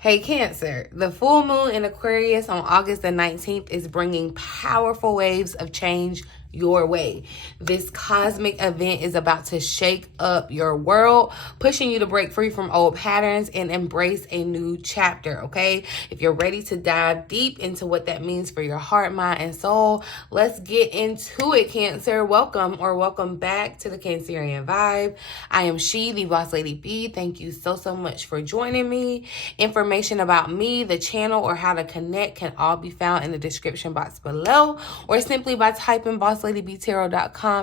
Hey Cancer, the full moon in Aquarius on August the 19th is bringing powerful waves of change your way. This cosmic event is about to shake up your world, pushing you to break free from old patterns and embrace a new chapter, okay? If you're ready to dive deep into what that means for your heart, mind, and soul, let's get into it, Cancer. Welcome back to the Cancerian Vibe. I am She, the Boss Lady B. Thank you so much for joining me. Information about me, the channel, or how to connect can all be found in the description box below, or simply by typing bossladybtarot.com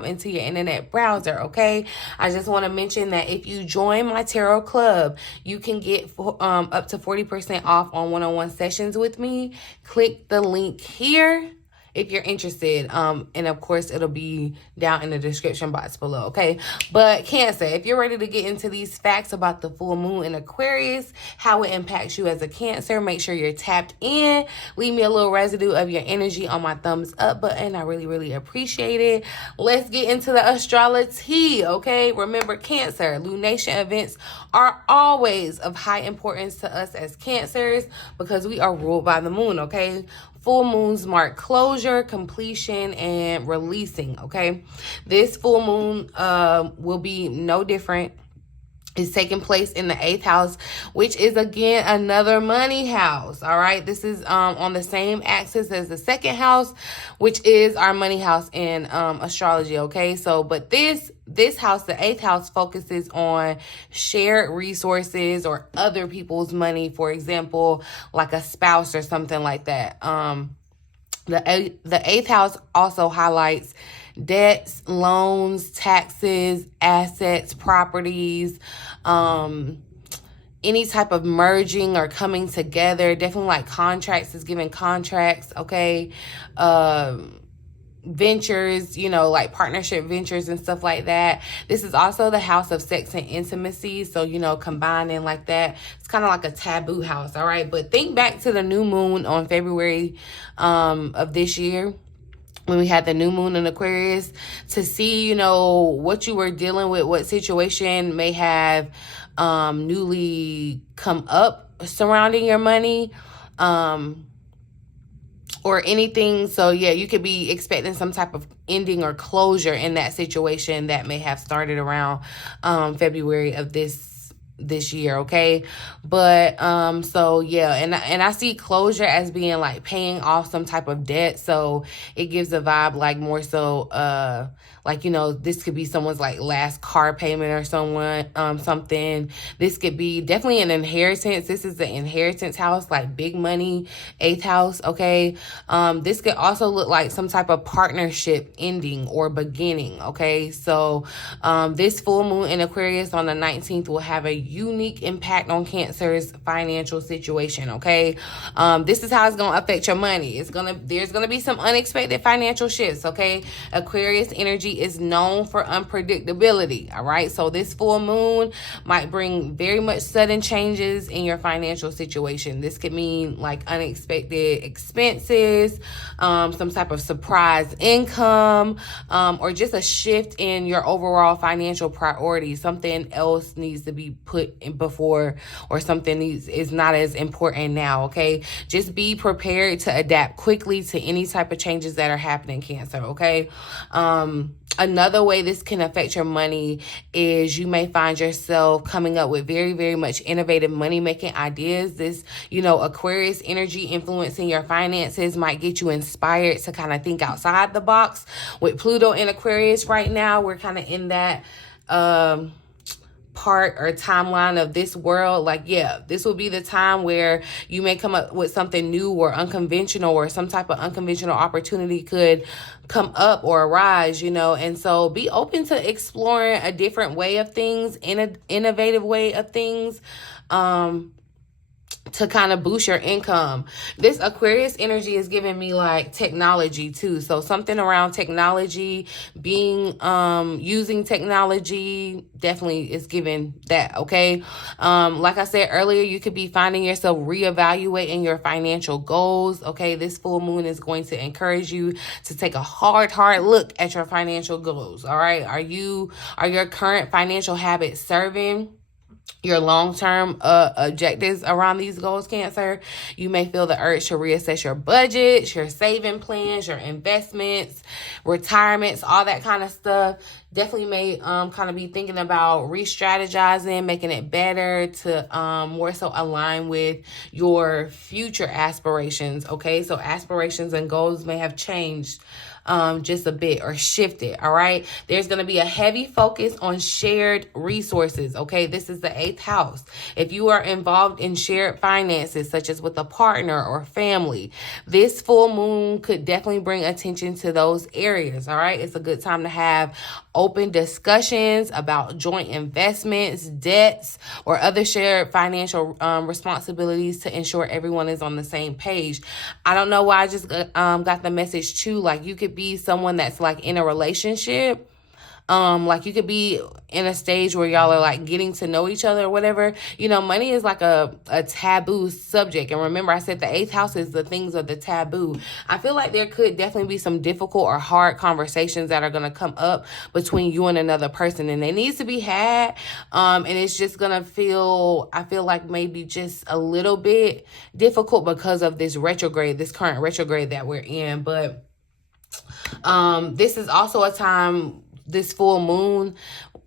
into your internet browser, okay? I just want to mention that if you join my tarot club, you can get up to 40% off on one-on-one sessions with me. Click the link here if you're interested, and of course it'll be down in the description box below, okay? But Cancer, if you're ready to get into these facts about the full moon in Aquarius, how it impacts you as a Cancer, make sure you're tapped in. Leave me a little residue of your energy on my thumbs up button. I really appreciate it. Let's get into the Astrolo-tea, okay? Remember, Cancer, lunation events are always of high importance to us as Cancers because we are ruled by the moon, okay? Full moons mark closure, completion, and releasing, okay? This full moon will be no different. It's taking place in the 8th house, which is, again, another money house, all right? This is on the same axis as the 2nd house, which is our money house in astrology, okay? So, but this house, the 8th house, focuses on shared resources or other people's money, for example, like a spouse or something like that. The 8th house also highlights debts, loans, taxes, assets, properties, any type of merging or coming together. Definitely like contracts, is giving contracts, okay? Ventures, you know, like partnership ventures and stuff like that. This is also the house of sex and intimacy. So, you know, combining like that. It's kind of like a taboo house, all right? But think back to the new moon on February of this year, when we had the new moon in Aquarius, to see, you know, what you were dealing with, what situation may have newly come up surrounding your money, or anything. So yeah, you could be expecting some type of ending or closure in that situation that may have started around February of this year, okay? But so yeah, and I see closure as being like paying off some type of debt. So it gives a vibe like more so like, you know, this could be someone's like last car payment or something. This could be definitely an inheritance. This is the inheritance house, like big money, 8th house, okay? This could also look like some type of partnership ending or beginning, okay? So this full moon in Aquarius on the 19th will have a unique impact on Cancer's financial situation, okay? This is how it's going to affect your money. There's going to be some unexpected financial shifts, okay? Aquarius energy is known for unpredictability, all right? So this full moon might bring very much sudden changes in your financial situation. This could mean like unexpected expenses, some type of surprise income, or just a shift in your overall financial priorities. Something else needs to be put in before, or something is not as important now, okay? Just be prepared to adapt quickly to any type of changes that are happening, Cancer, okay? Another way this can affect your money is you may find yourself coming up with very much innovative money-making ideas. This, you know, Aquarius energy influencing your finances might get you inspired to kind of think outside the box. With Pluto in Aquarius right now, we're kind of in that part or timeline of this world. Like, yeah, this will be the time where you may come up with something new or unconventional, or some type of unconventional opportunity could come up or arise, you know? And so be open to exploring a different way of things, innovative way of things, to kind of boost your income. This Aquarius energy is giving me like technology too. So something around technology, being using technology definitely is giving that, okay? Like I said earlier, you could be finding yourself reevaluating your financial goals, okay? This full moon is going to encourage you to take a hard look at your financial goals, all right? Are your current financial habits serving your long-term objectives around these goals, Cancer. You may feel the urge to reassess your budget, your saving plans, your investments, retirements, all that kind of stuff. Definitely may kind of be thinking about re-strategizing, making it better to more so align with your future aspirations, okay? So aspirations and goals may have changed just a bit or shifted, all right? There's going to be a heavy focus on shared resources, okay? This is the 8th house. If you are involved in shared finances, such as with a partner or family, this full moon could definitely bring attention to those areas, all right? It's a good time to have open discussions about joint investments, debts, or other shared financial responsibilities to ensure everyone is on the same page. I don't know why I just got the message too. Like, you could be someone that's like in a relationship. Like, you could be in a stage where y'all are like getting to know each other or whatever. You know, money is like a taboo subject. And remember, I said the 8th house is the things of the taboo. I feel like there could definitely be some difficult or hard conversations that are going to come up between you and another person. And they need to be had. And it's just going to feel, I feel like maybe just a little bit difficult because of this retrograde, this current retrograde that we're in. But this is also a time, this full moon,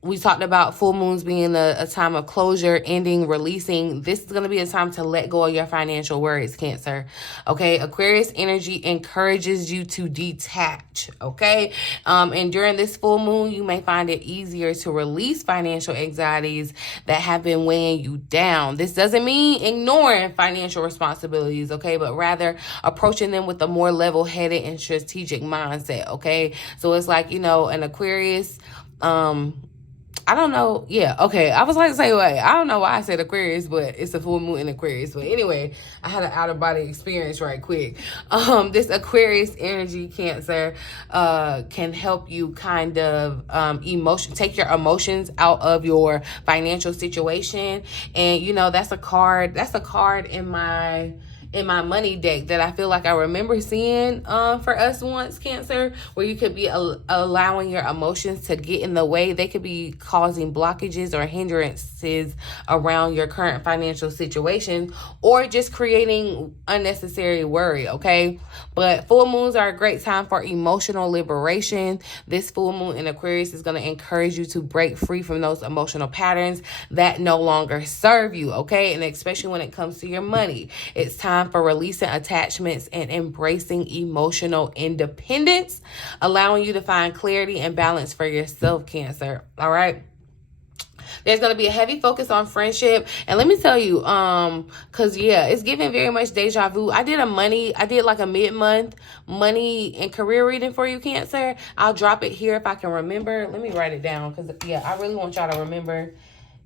we talked about full moons being a time of closure, ending, releasing. This is going to be a time to let go of your financial worries, Cancer. Okay, Aquarius energy encourages you to detach. Okay, and during this full moon, you may find it easier to release financial anxieties that have been weighing you down. This doesn't mean ignoring financial responsibilities, okay, but rather approaching them with a more level-headed and strategic mindset. Okay, so it's like, you know, an Aquarius, I don't know. Yeah, okay. I was like to say, wait, I don't know why I said Aquarius, but it's a full moon in Aquarius. But anyway, I had an out-of-body experience right quick. This Aquarius energy, Cancer, can help you kind of take your emotions out of your financial situation. And, you know, that's a card in my money deck that I feel like I remember seeing for us once, Cancer, where you could be allowing your emotions to get in the way. They could be causing blockages or hindrances around your current financial situation, or just creating unnecessary worry, okay? But full moons are a great time for emotional liberation. This full moon in Aquarius is going to encourage you to break free from those emotional patterns that no longer serve you, okay? And especially when it comes to your money, it's time for releasing attachments and embracing emotional independence, allowing you to find clarity and balance for yourself, Cancer. All right. There's going to be a heavy focus on friendship. And let me tell you, because, yeah, it's giving very much deja vu. I did like a mid-month money and career reading for you, Cancer. I'll drop it here if I can remember. Let me write it down because, yeah, I really want y'all to remember.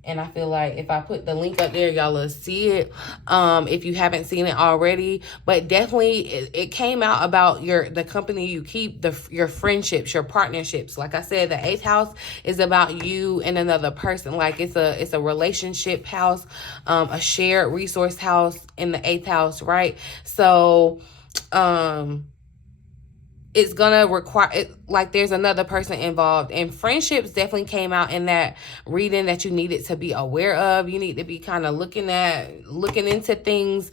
And I feel like if I put the link up there, y'all will see it if you haven't seen it already. But definitely, it came out about the company you keep, your friendships, your partnerships. Like I said, the 8th house is about you and another person. Like it's a relationship house, a shared resource house in the 8th house, right? So, it's gonna require it, like there's another person involved, and friendships definitely came out in that reading that you needed to be aware of. You need to be kind of looking into things,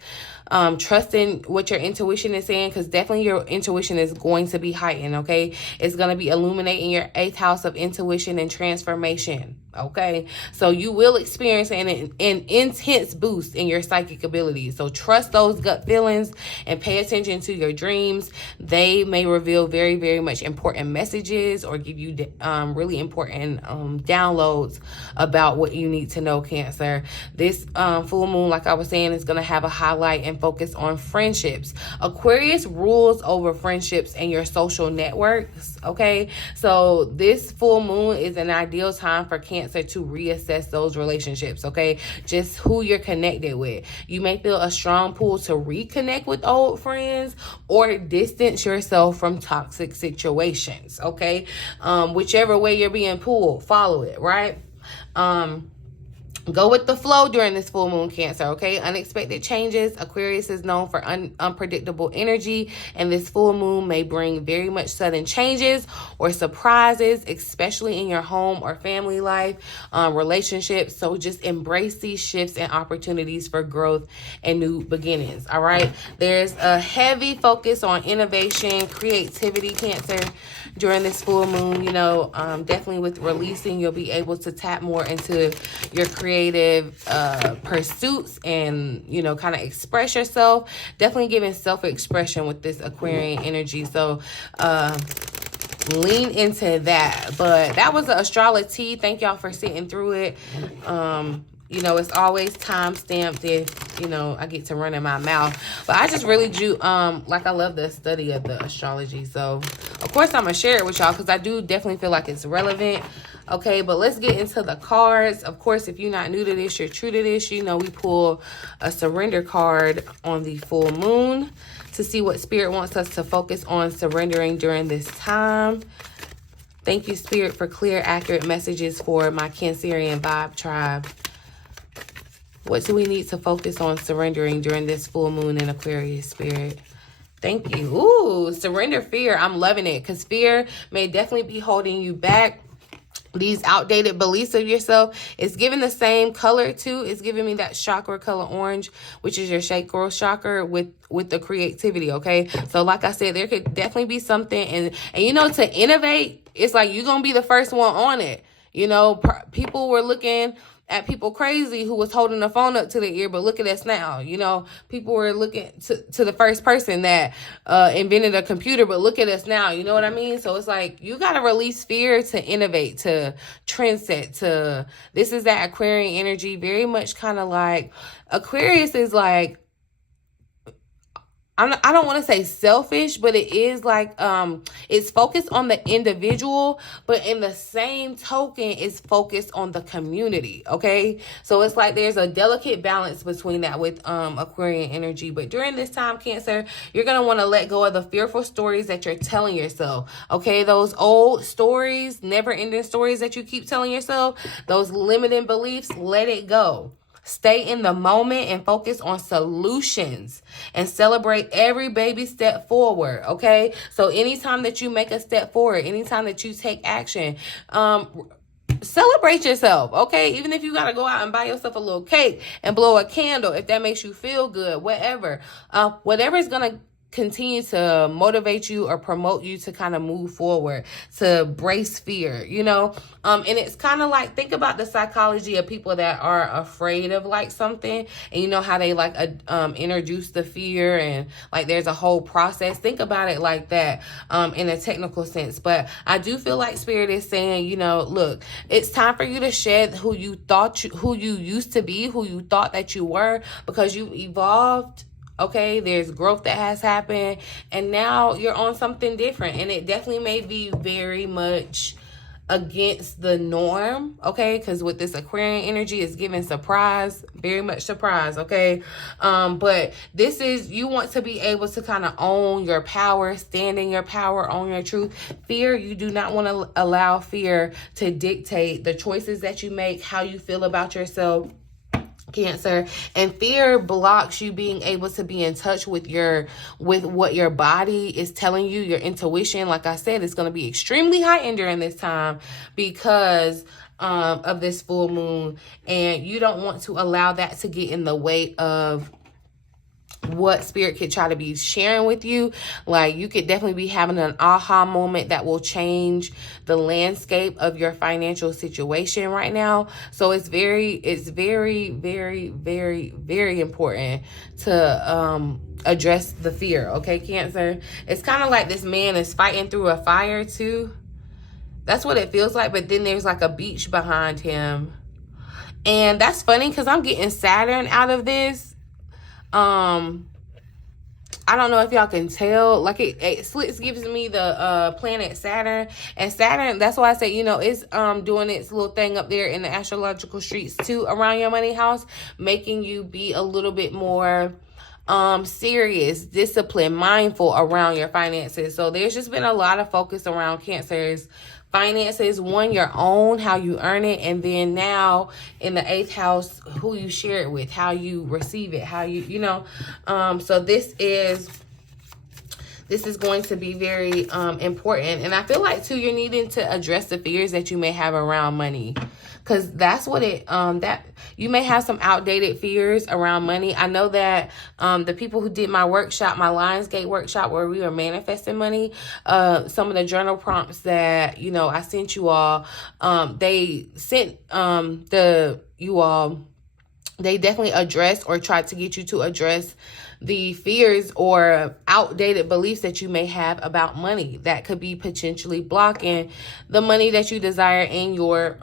trusting what your intuition is saying, because definitely your intuition is going to be heightened, okay? It's going to be illuminating your 8th house of intuition and transformation, okay? So you will experience an intense boost in your psychic abilities. So trust those gut feelings and pay attention to your dreams. They may reveal very, very much important messages or give you really important downloads about what you need to know, Cancer. This full moon, like I was saying, is going to have a highlight and focus on friendships. Aquarius rules over friendships and your social networks, okay? So this full moon is an ideal time for Cancer to reassess those relationships, okay? Just who you're connected with. You may feel a strong pull to reconnect with old friends or distance yourself from toxic situations, okay? Whichever way you're being pulled, follow it, right? Go with the flow during this full moon, Cancer, okay? Unexpected changes. Aquarius is known for unpredictable energy, and this full moon may bring very much sudden changes or surprises, especially in your home or family life, relationships. So just embrace these shifts and opportunities for growth and new beginnings, all right? There's a heavy focus on innovation, creativity, Cancer, during this full moon. You know, definitely with releasing, you'll be able to tap more into your creative pursuits and, you know, kind of express yourself. Definitely giving self-expression with this Aquarian energy. So lean into that. But that was the Astrolo-tea. Thank y'all for sitting through it. You know, it's always time stamped if, you know, I get to run in my mouth. But I just really do, like, I love the study of the astrology. So, of course, I'm going to share it with y'all because I do definitely feel like it's relevant. Okay, but let's get into the cards. Of course, if you're not new to this, you're true to this. You know, we pull a surrender card on the full moon to see what Spirit wants us to focus on surrendering during this time. Thank you, Spirit, for clear, accurate messages for my Cancerian vibe tribe. What do we need to focus on surrendering during this full moon in Aquarius, Spirit? Thank you. Ooh, surrender fear. I'm loving it because fear may definitely be holding you back. These outdated beliefs of yourself, it's giving the same color too. It's giving me that chakra color orange, which is your sacral chakra with the creativity, okay? So like I said, there could definitely be something. And you know, to innovate, it's like you're going to be the first one on it. You know, people were looking at people crazy who was holding the phone up to their ear, but look at us now. You know, people were looking to the first person that invented a computer, but look at us now. You know what I mean? So it's like you got to release fear to innovate, to trendset, to this is that Aquarian energy, very much kind of like Aquarius is like, I don't want to say selfish, but it is like, it's focused on the individual, but in the same token, it's focused on the community, okay? So it's like there's a delicate balance between that with Aquarian energy. But during this time, Cancer, you're going to want to let go of the fearful stories that you're telling yourself, okay? Those old stories, never-ending stories that you keep telling yourself, those limiting beliefs, let it go. Stay in the moment and focus on solutions and celebrate every baby step forward, okay? So anytime that you make a step forward, anytime that you take action, celebrate yourself, okay? Even if you got to go out and buy yourself a little cake and blow a candle, if that makes you feel good, whatever. Whatever is going to continue to motivate you or promote you to kind of move forward, to brace fear, you know? And it's kind of like, think about the psychology of people that are afraid of like something, and you know how they like introduce the fear, and like there's a whole process. Think about it like that in a technical sense. But I do feel like Spirit is saying, you know, look, it's time for you to shed who you used to be, who you thought that you were, because you evolved. Okay, there's growth that has happened, and now you're on something different, and it definitely may be very much against the norm, okay? Because with this Aquarian energy, it's giving surprise, very much surprise, okay? But this is, you want to be able to kind of own your power, stand in your power, own your truth. Fear, you do not want to allow fear to dictate the choices that you make, how you feel about yourself, Cancer. And fear blocks you being able to be in touch with what your body is telling you, your intuition. Like I said, it's going to be extremely heightened during this time because of this full moon, and you don't want to allow that to get in the way of what Spirit could try to be sharing with you. Like, you could definitely be having an aha moment that will change the landscape of your financial situation right now. So it's very, very, very important to address the fear, okay, Cancer? It's kind of like this man is fighting through a fire too. That's what it feels like. But then there's like a beach behind him, and that's funny because I'm getting Saturn out of this. I don't know if y'all can tell, like it slits gives me the planet Saturn, and Saturn, that's why I say, you know, it's doing its little thing up there in the astrological streets too around your money house, making you be a little bit more serious, disciplined, mindful around your finances. So there's just been a lot of focus around Cancer's finances, one, your own, how you earn it, and then now in the 8th house, who you share it with, how you receive it, how you, so this is going to be very important. And I feel like, too, you're needing to address the fears that you may have around money. Because that's what that you may have some outdated fears around money. I know that the people who did my workshop, my Lionsgate workshop, where we were manifesting money, some of the journal prompts that, I sent you all, they sent they definitely addressed or tried to get you to address the fears or outdated beliefs that you may have about money that could be potentially blocking the money that you desire in your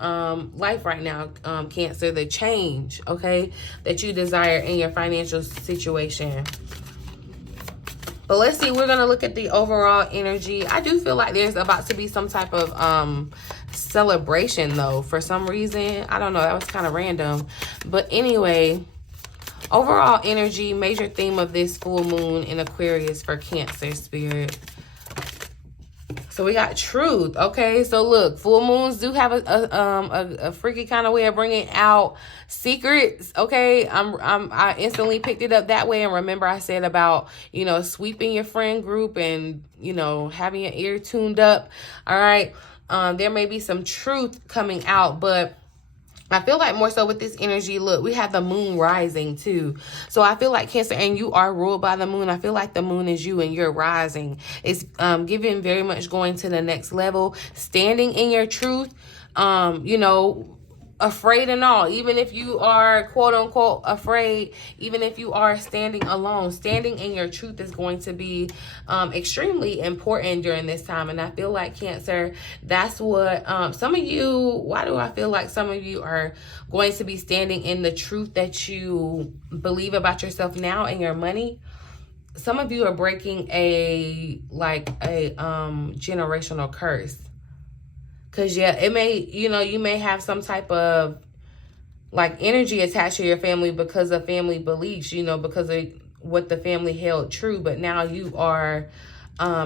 life right now, Cancer, the change, okay, that you desire in your financial situation. But let's see, we're going to look at the overall energy. I do feel like there's about to be some type of celebration, though, for some reason. I don't know, that was kind of random. But anyway, overall energy, major theme of this full moon in Aquarius for Cancer, Spirit. So we got truth, okay? So look, full moons do have a freaky kind of way of bringing out secrets, okay? I instantly picked it up that way. And remember I said about, sweeping your friend group and, having your ear tuned up, all right? There may be some truth coming out, but I feel like more so with this energy, look, we have the moon rising too. So I feel like Cancer, and you are ruled by the moon. I feel like the moon is you and you're rising. It's giving very much going to the next level, standing in your truth, afraid and all. Even if you are quote unquote afraid, even if you are standing alone, standing in your truth is going to be extremely important during this time. And I feel like, Cancer, that's what some of you, why do I feel like some of you are going to be standing in the truth that you believe about yourself now and your money? Some of you are breaking a generational curse. Because, yeah, it may, you may have some type of, energy attached to your family because of family beliefs, because of what the family held true. But now you are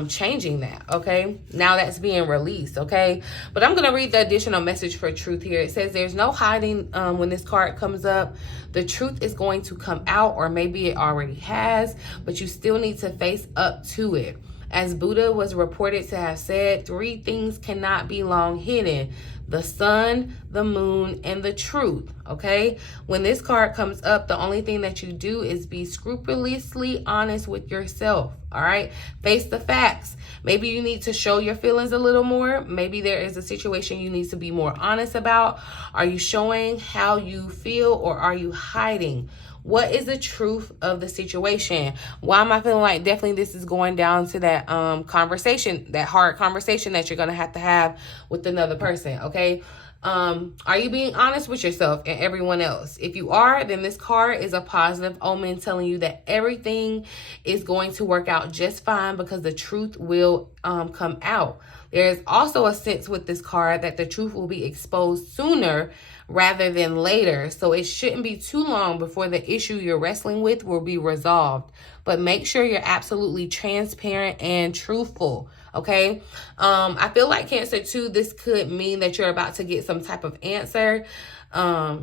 changing that, okay? Now that's being released, okay? But I'm going to read the additional message for truth here. It says there's no hiding when this card comes up. The truth is going to come out, or maybe it already has, but you still need to face up to it. As Buddha was reported to have said, 3 things cannot be long hidden: the sun, the moon, and the truth, okay? When this card comes up, the only thing that you do is be scrupulously honest with yourself, all right? Face the facts. Maybe you need to show your feelings a little more. Maybe there is a situation you need to be more honest about. Are you showing how you feel, or are you hiding? What is the truth of the situation? Why am I feeling like definitely this is going down to that conversation, that hard conversation that you're going to have with another person, okay? Are you being honest with yourself and everyone else? If you are, then this card is a positive omen telling you that everything is going to work out just fine because the truth will come out. There's also a sense with this card that the truth will be exposed sooner rather than later. So it shouldn't be too long before the issue you're wrestling with will be resolved. But make sure you're absolutely transparent and truthful, okay? I feel like, Cancer, too, this could mean that you're about to get some type of answer. Tough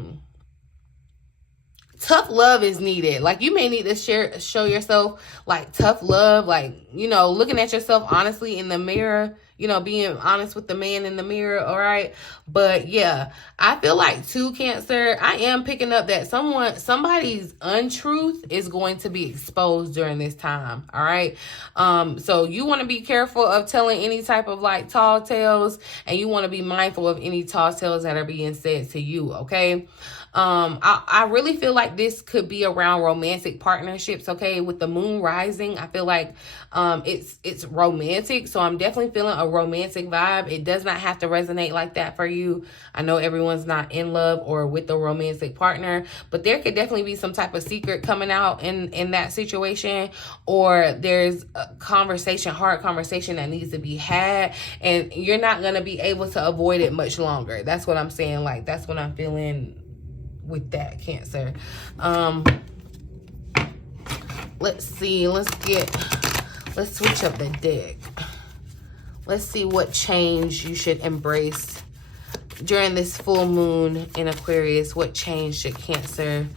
love is needed. You may need to show yourself tough love, looking at yourself honestly in the mirror, being honest with the man in the mirror, all right? But yeah, I feel like too, Cancer, I am picking up that somebody's untruth is going to be exposed during this time, all right? So you want to be careful of telling any type of tall tales, and you want to be mindful of any tall tales that are being said to you, okay? I really feel like this could be around romantic partnerships, okay? With the moon rising, I feel like it's romantic, so I'm definitely feeling a romantic vibe. It does not have to resonate like that for you. I know everyone's not in love or with a romantic partner, but there could definitely be some type of secret coming out in that situation, or there's a hard conversation that needs to be had, and you're not going to be able to avoid it much longer. That's what I'm saying. That's what I'm feeling with that, Cancer. Let's see. Let's switch up the deck. Let's see what change you should embrace during this full moon in Aquarius. What change should Cancer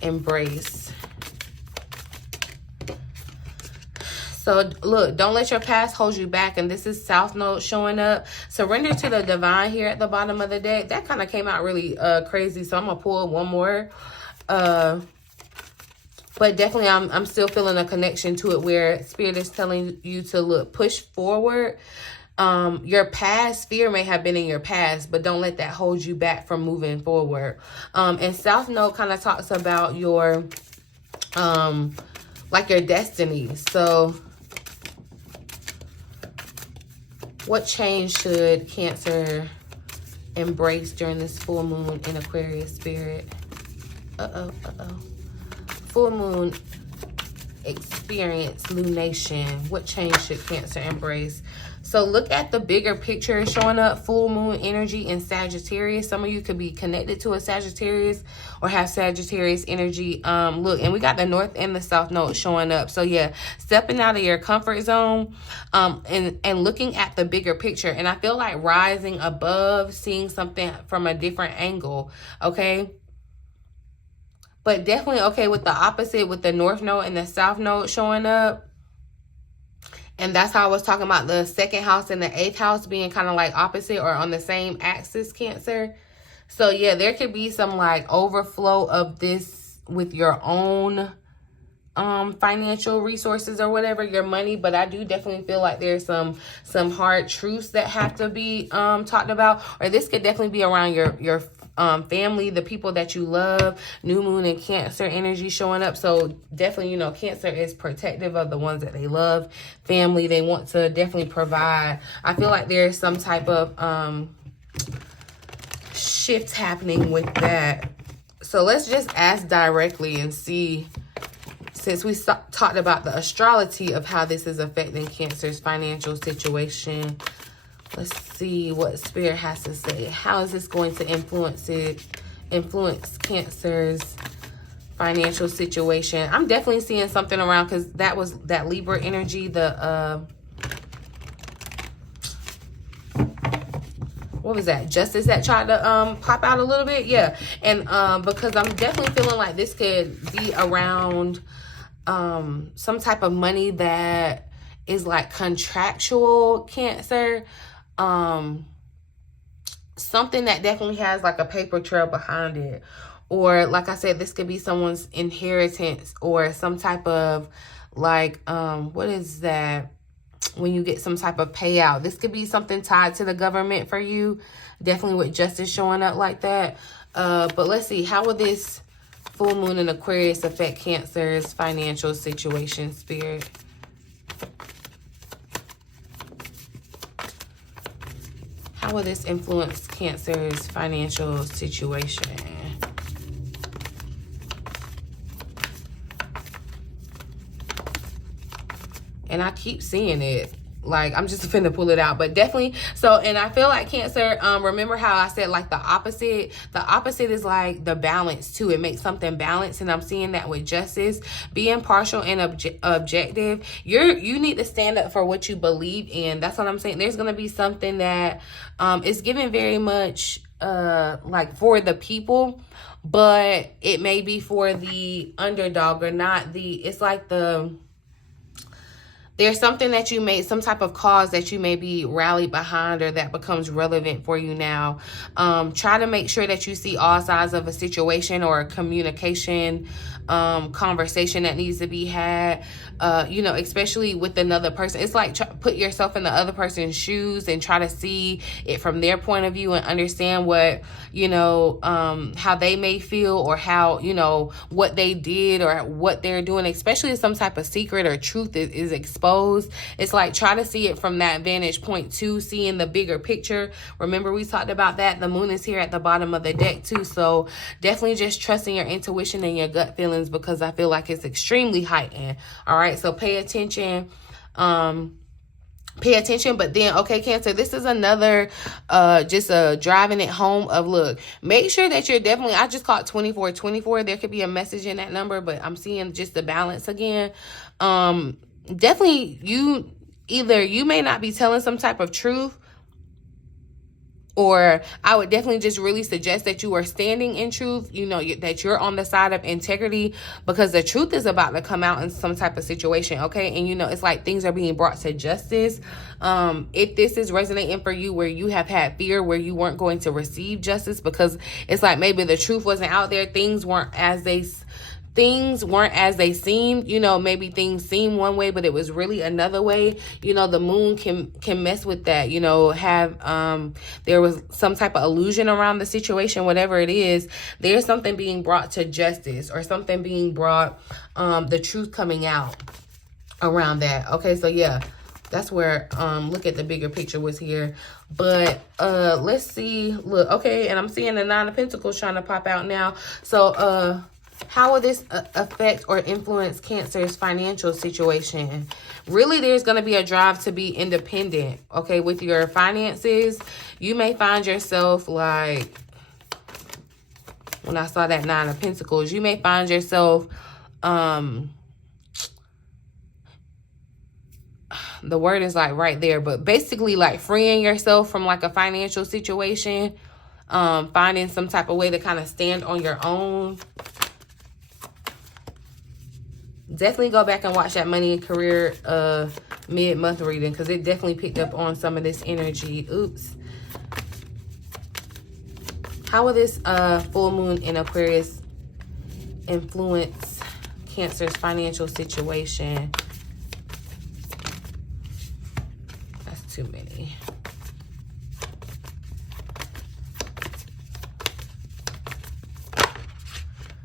embrace? So look, don't let your past hold you back. And this is South Node showing up. Surrender to the divine here at the bottom of the deck. That kind of came out really crazy. So I'm going to pull one more. But definitely I'm still feeling a connection to it where Spirit is telling you to look, push forward. Your past fear may have been in your past, but don't let that hold you back from moving forward. And South Node kind of talks about your, like your destiny. So what change should Cancer embrace during this full moon in Aquarius, Spirit? Full moon experience, lunation. What change should Cancer embrace? So look at the bigger picture showing up. Full moon energy in Sagittarius. Some of you could be connected to a Sagittarius or have Sagittarius energy. Look, and we got the North and the South Node showing up. So yeah, stepping out of your comfort zone, and looking at the bigger picture. And I feel like rising above, seeing something from a different angle. Okay. But definitely okay with the opposite, with the North Node and the South Node showing up. And that's how I was talking about the second house and the 8th house being kind of like opposite or on the same axis, Cancer. So yeah, there could be some like overflow of this with your own financial resources or whatever, your money. But I do definitely feel like there's some hard truths that have to be talked about. Or this could definitely be around your family, the people that you love. New moon and Cancer energy showing up. So definitely, you know, Cancer is protective of the ones that they love. Family, they want to definitely provide. I feel like there's some type of shift happening with that. So let's just ask directly and see, since we talked about the Astrolo-tea of how this is affecting Cancer's financial situation. Let's see what Spirit has to say. How is this going to influence Cancer's financial situation? I'm definitely seeing something around, because that was that Libra energy, the what was that? Justice that tried to pop out a little bit. Yeah. And because I'm definitely feeling like this could be around some type of money that is like contractual, Cancer. Something that definitely has like a paper trail behind it. Or like I said, this could be someone's inheritance or some type of like, what is that? When you get some type of payout, this could be something tied to the government for you. Definitely with justice showing up like that. But let's see, how will this full moon in Aquarius affect Cancer's financial situation, Spirit? How will this influence Cancer's financial situation? And I keep seeing it. Like, I'm just finna pull it out. But definitely, so, and I feel like Cancer, remember how I said like the opposite is like the balance too. It makes something balanced, and I'm seeing that with justice. Be impartial and objective. You need to stand up for what you believe in. That's what I'm saying. There's gonna be something that is given very much like for the people, but it may be for the underdog or not the, it's like there's something that you may, some type of cause that you may be rallied behind or that becomes relevant for you now. Try to make sure that you see all sides of a situation or a communication conversation that needs to be had, you know, especially with another person. It's like put yourself in the other person's shoes and try to see it from their point of view and understand what, you know, how they may feel or how, you know, what they did or what they're doing, especially if some type of secret or truth is exposed. It's like try to see it from that vantage point too, seeing the bigger picture. Remember, we talked about that. The moon is here at the bottom of the deck too. So definitely just trusting your intuition and your gut feelings, because I feel like it's extremely heightened. All right. So pay attention. Pay attention. But then, okay, Cancer, this is another just driving it home of, look, make sure that you're definitely, I just caught 2424. There could be a message in that number, but I'm seeing just the balance again. Definitely, you either you may not be telling some type of truth, or I would definitely just really suggest that you are standing in truth, you know, that you're on the side of integrity, because the truth is about to come out in some type of situation, okay? And, you know, it's like things are being brought to justice. If this is resonating for you where you have had fear where you weren't going to receive justice because it's like maybe the truth wasn't out there, things weren't as they seemed, you know, maybe things seemed one way, but it was really another way. You know, the moon can mess with that, you know, have, there was some type of illusion around the situation, whatever it is, there's something being brought to justice or something being brought, the truth coming out around that. Okay, so yeah, that's where, look at the bigger picture was here. But let's see, look, okay, and I'm seeing the Nine of Pentacles trying to pop out now. So, how will this affect or influence Cancer's financial situation? Really, there's going to be a drive to be independent, okay, with your finances. You may find yourself like, when I saw that Nine of Pentacles, you may find yourself, the word is like right there, but basically like freeing yourself from like a financial situation, finding some type of way to kind of stand on your own. Definitely go back and watch that money and career mid-month reading, because it definitely picked up on some of this energy. Oops. How will this full moon in Aquarius influence Cancer's financial situation? That's too many.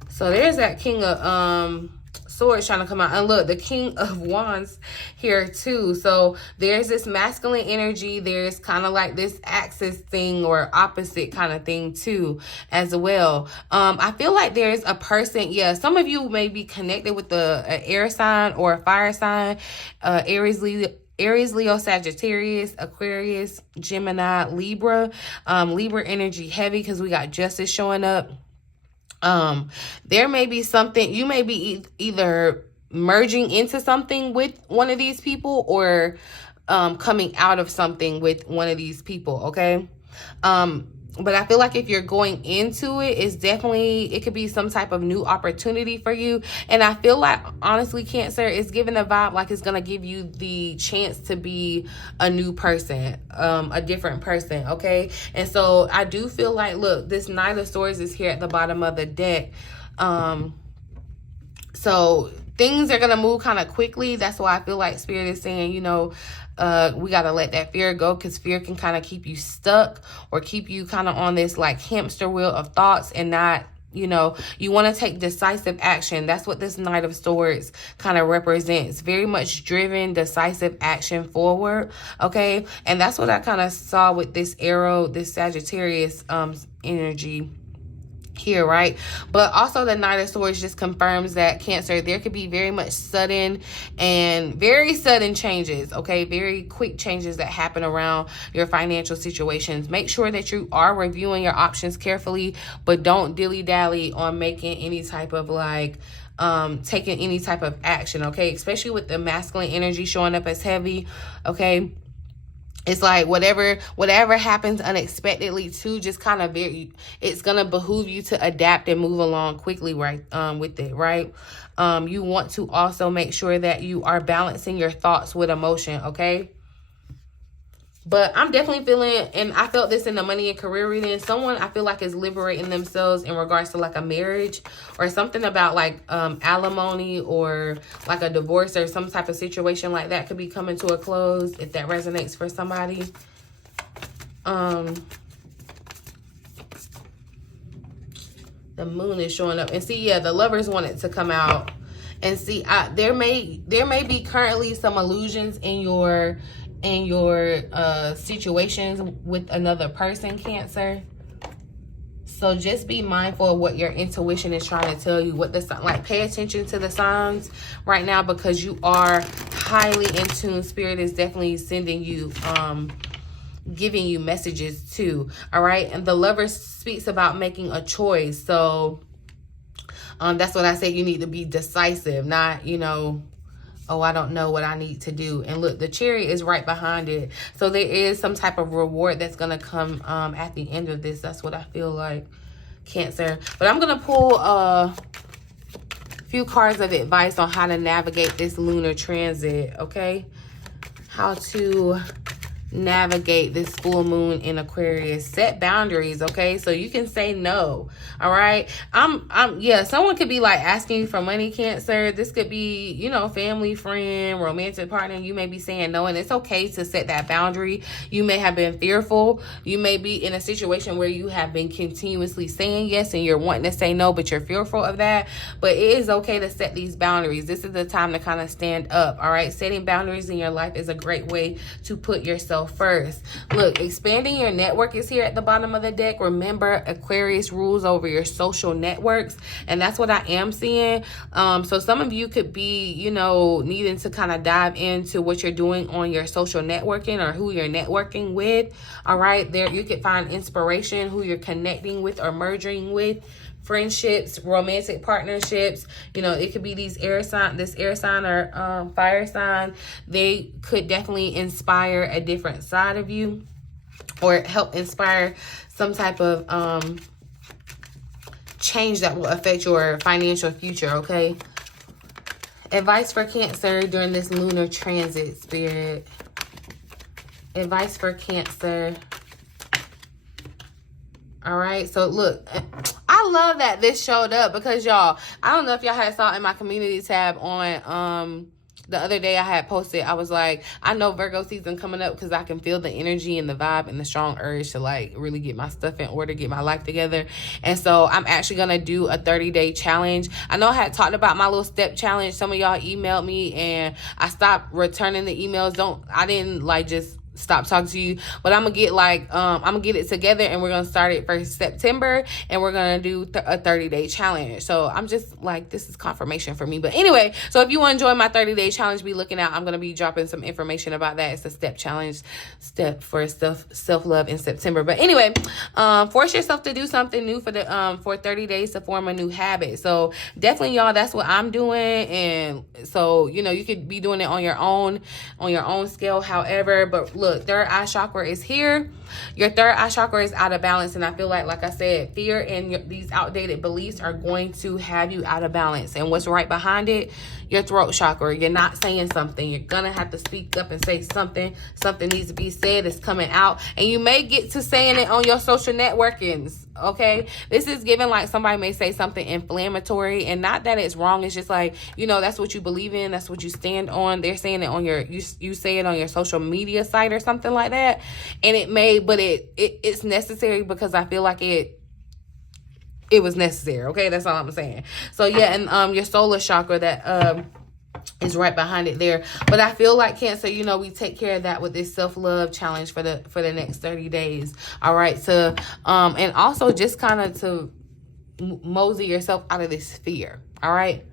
So there's that King of Swords trying to come out, and look, the King of Wands here too. So there's this masculine energy, there's kind of like this axis thing or opposite kind of thing too as well. I feel like there's a person, yeah, some of you may be connected with the air sign or a fire sign, Aries, Leo, Sagittarius, Aquarius, Gemini, Libra. Libra energy heavy because we got justice showing up. There may be something, you may be either merging into something with one of these people or coming out of something with one of these people, okay? But I feel like if you're going into it, it's definitely, it could be some type of new opportunity for you. And I feel like, honestly, Cancer is giving a vibe like it's going to give you the chance to be a new person, a different person, okay? And so I do feel like, look, this Knight of Swords is here at the bottom of the deck. So things are going to move kind of quickly. That's why I feel like Spirit is saying, you know, we got to let that fear go, because fear can kind of keep you stuck or keep you kind of on this like hamster wheel of thoughts and not, you know, you want to take decisive action. That's what this Knight of Swords kind of represents. Very much driven, decisive action forward. Okay. And that's what I kind of saw with this arrow, this Sagittarius energy here, right? But also the Knight of Swords just confirms that, Cancer, there could be very much sudden and very sudden changes, okay? Very quick changes that happen around your financial situations. Make sure that you are reviewing your options carefully, but don't dilly-dally on making any type of like taking any type of action, okay? Especially with the masculine energy showing up as heavy, okay? It's like whatever happens unexpectedly too, just kind of it's going to behoove you to adapt and move along quickly, right? With it, right? You want to also make sure that you are balancing your thoughts with emotion, okay? But I'm definitely feeling, and I felt this in the money and career reading, someone I feel like is liberating themselves in regards to like a marriage or something about like alimony or like a divorce or some type of situation like that could be coming to a close, if that resonates for somebody. The moon is showing up, and see, yeah, the Lovers wanted to come out, and see, there may be currently some illusions in your situations with another person, Cancer. So just be mindful of what your intuition is trying to tell you, what the like, pay attention to the signs right now, because you are highly in tune. Spirit is definitely sending you giving you messages too. All right, and the Lover speaks about making a choice. So that's what I said, you need to be decisive, not, you know, oh, I don't know what I need to do. And look, the Chariot is right behind it. So there is some type of reward that's going to come at the end of this. That's what I feel like, Cancer. But I'm going to pull a few cards of advice on how to navigate this lunar transit, okay? How to navigate this full moon in Aquarius. Set boundaries, okay? So you can say no. All right. Yeah, someone could be like asking you for money, Cancer. This could be, you know, family, friend, romantic partner. You may be saying no, and it's okay to set that boundary. You may have been fearful. You may be in a situation where you have been continuously saying yes and you're wanting to say no, but you're fearful of that. But it is okay to set these boundaries. This is the time to kind of stand up. All right. Setting boundaries in your life is a great way to put yourself first. Look, expanding your network is here at the bottom of the deck. Remember, Aquarius rules over your social networks, and that's what I am seeing. So some of you could be, you know, needing to kind of dive into what you're doing on your social networking or who you're networking with. All right, there you could find inspiration, who you're connecting with or merging with. Friendships, romantic partnerships, you know, it could be these this air sign or fire sign. They could definitely inspire a different side of you or help inspire some type of change that will affect your financial future, okay? Advice for Cancer during this lunar transit, Spirit. Advice for Cancer. All right, so look, I love that this showed up because y'all, I don't know if y'all had saw in my community tab on the other day I had posted, I was like, I know Virgo season coming up because I can feel the energy and the vibe and the strong urge to like really get my stuff in order, get my life together. And so I'm actually going to do a 30-day challenge. I know I had talked about my little step challenge. Some of y'all emailed me and I stopped returning the emails. I didn't like just stop talking to you, but I'm gonna get like I'm gonna get it together and we're gonna start it for September and we're gonna do a 30-day challenge. So I'm just like, this is confirmation for me. But anyway, so if you want to join my 30-day challenge, be looking out. I'm gonna be dropping some information about that. It's a step challenge, step for self-love in September. But anyway, force yourself to do something new for 30 days to form a new habit. So definitely, y'all, that's what I'm doing. And so, you know, you could be doing it on your own scale, however. But look, third eye chakra is here. Your third eye chakra is out of balance. And I feel like I said, fear and these outdated beliefs are going to have you out of balance. And what's right behind it? Your throat chakra. You're not saying something. You're going to have to speak up and say something. Something needs to be said. It's coming out. And you may get to saying it on your social networkings. Okay, this is given like somebody may say something inflammatory, and not that it's wrong. It's just like, you know, that's what you believe in, that's what you stand on. They're saying it on your you say it on your social media site or something like that, and it may, but it's necessary because I feel like it was necessary. Okay, that's all I'm saying. So yeah, and your solar chakra that is right behind it there. But I feel like, Cancer, you know, we take care of that with this self-love challenge for the next 30 days. All right. So and also just kind of to mosey yourself out of this fear. All right.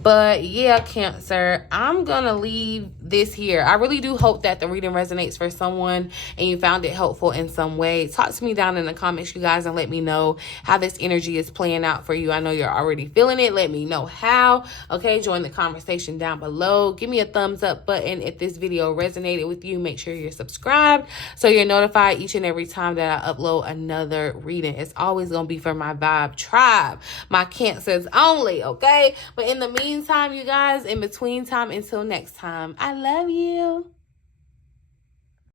But yeah, Cancer, I'm going to leave this here. I really do hope that the reading resonates for someone and you found it helpful in some way. Talk to me down in the comments, you guys, and let me know how this energy is playing out for you. I know you're already feeling it. Let me know how. Okay. Join the conversation down below. Give me a thumbs up button if this video resonated with you. Make sure you're subscribed so you're notified each and every time that I upload another reading. It's always going to be for my vibe tribe, my Cancers only. Okay. But in the meantime, you guys, in between time, until next time, I love you.